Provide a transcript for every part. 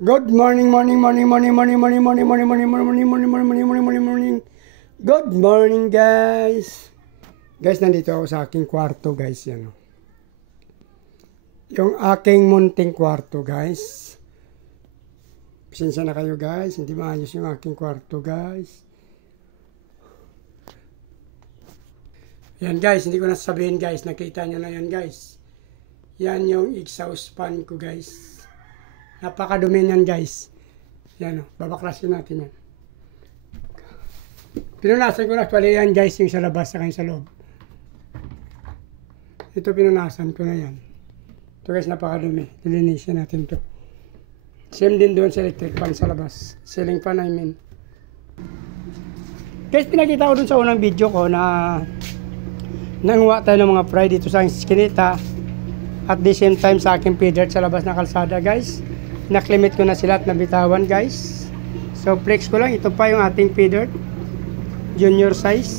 Good morning, morning, morning, morning, morning, morning, morning, morning, morning, morning, morning, morning, morning, morning, morning, morning, morning. Good morning, guys. Guys, nandito ako sa aking kwarto, guys. Yan. Yung aking munting kwarto, guys. Pasensya na kayo, guys. Hindi maayos yung aking kwarto, guys. Yan, guys. Hindi ko na sabihin, guys. Nakita nyo na yan, guys. Yan yung exhaust fan ko, guys. Napakadumi niyan, guys. Yan, babaklasin natin yan. Pinunasan ko na actually yan, guys, yung sa labas sa sa loob. Ito pinunasan ko na yan. Ito, guys, napakadumi. Dilinisin natin to. Same din doon sa electric fan sa labas. Ceiling fan, I mean. Guys, pinakita ko dun sa unang video ko na nanguha tayo ng mga fry dito sa Skinita. At the same time sa aking feeder sa labas ng kalsada, guys. Naklimit ko na sila at nabitawan, guys. So flex ko lang, ito pa yung ating feeder, junior size,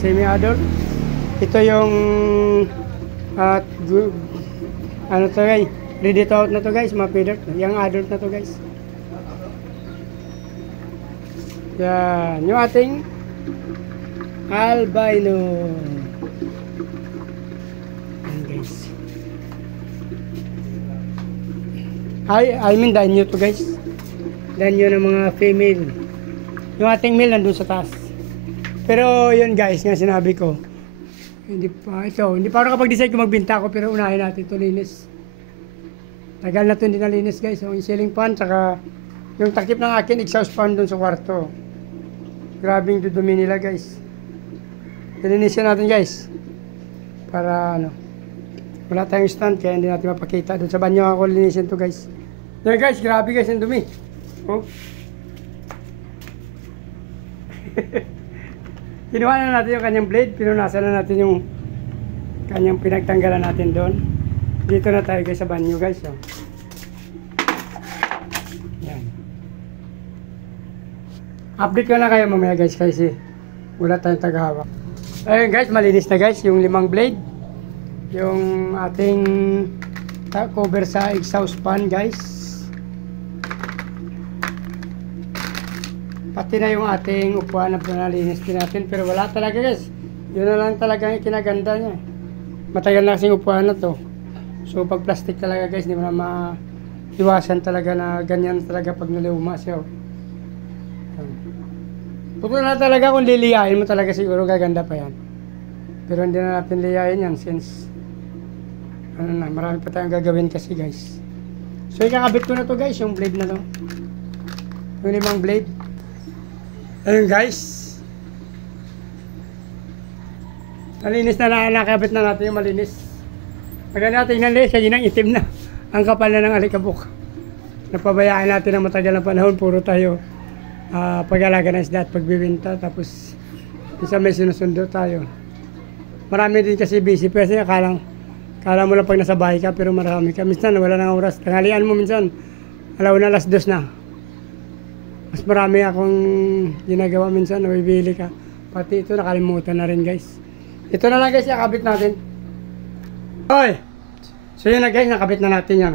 semi-adult. Ito yung ano to, guys, ready to out na to, guys, mga feeder. Yung adult na to, guys. Yan, yung ating albino. Yan, guys. I mean danyo to, guys. Danyo ng mga female. Yung ating male nandun sa taas. Pero yun, guys, nga sinabi ko, hindi pa ako nakapag-decide kung magbinta ko, pero unahin natin ito linis. Tagal na ito hindi nalinis, guys. Yung ceiling fan, saka yung takip ng akin exhaust fan dun sa kwarto. Grabing dudumi nila, guys. Linisin natin, guys. Para ano, wala tayong stand, kaya hindi natin mapakita. Doon sa banyo ako linisin to, guys. Yan, guys, grabe, guys, ang dumi. Oh. Kinuha na natin yung kanyang blade. Pinunasan na natin yung kanyang pinagtanggalan natin doon. Dito na tayo, guys, sa banyo, guys. Oh. Yan. Update ko na kayo mamaya, guys, kasi wala tayong tagahawak. Ayun, guys, malinis na, guys, yung 5 blade. Yung ating cover sa exhaust fan, guys. Pati na yung ating upuan na pinalinis din natin, pero wala talaga, guys. Yun na lang talaga yung kinaganda niya. Matagal na kasing upuan na to. So pag plastic talaga, guys, hindi mo na maiwasan talaga na ganyan talaga pag naluma siya. Puto na talaga, kung liliyahin mo talaga siguro gaganda pa yan. Pero hindi na natin liyahin yan since ano na, marami pa tayong gagawin kasi, guys. So ikakabit ko na to, guys, yung blade na to. Yung 5 blade. Ayun, guys. Malinis na nakabit na natin yung malinis. Pagka natin tingnan, guys, yun ang itim na. Ang kapal na ng alikabok. Napabayaan natin ng matagal na panahon. Puro tayo pag-alaga ng isda at pagbibinta. Tapos isa may sinusundo tayo. Marami din kasi busy. Pero kala mo lang pag nasa bahay ka, pero marami ka. Minsan wala nang oras. Tanghalian mo minsan. Alaw na, 2:00 na. Mas marami akong ginagawa minsan, nabibili ka. Pati ito nakalimutan na rin, guys. Ito na lang, guys, nakabit natin. Hoy! So yun na, guys, nakabit na natin yan.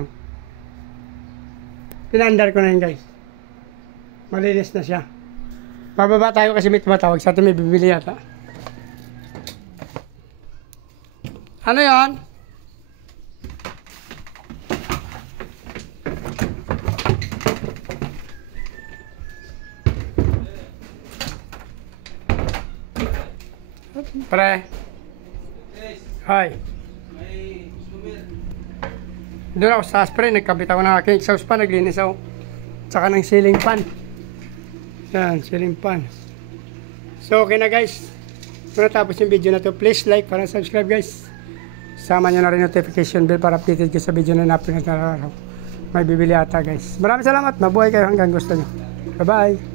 Pinaandar ko na yun, guys. Malinis na siya. Bababa tayo kasi may tumatawag sa atin, may bibili yata. Ano yan? Pre. Hi. Doon ako sa spray, nagkabit ako ng aking exhaust fan, naglinis ako. Tsaka ng ceiling fan. Yan, ceiling fan. So okay na, guys. Kung natapos yung video na to, please like, para subscribe, guys. Sama nyo na rin notification bell para updated kayo sa video na napin na may bibili ata, guys. Maraming salamat. Mabuhay kayo hanggang gusto nyo. Bye-bye.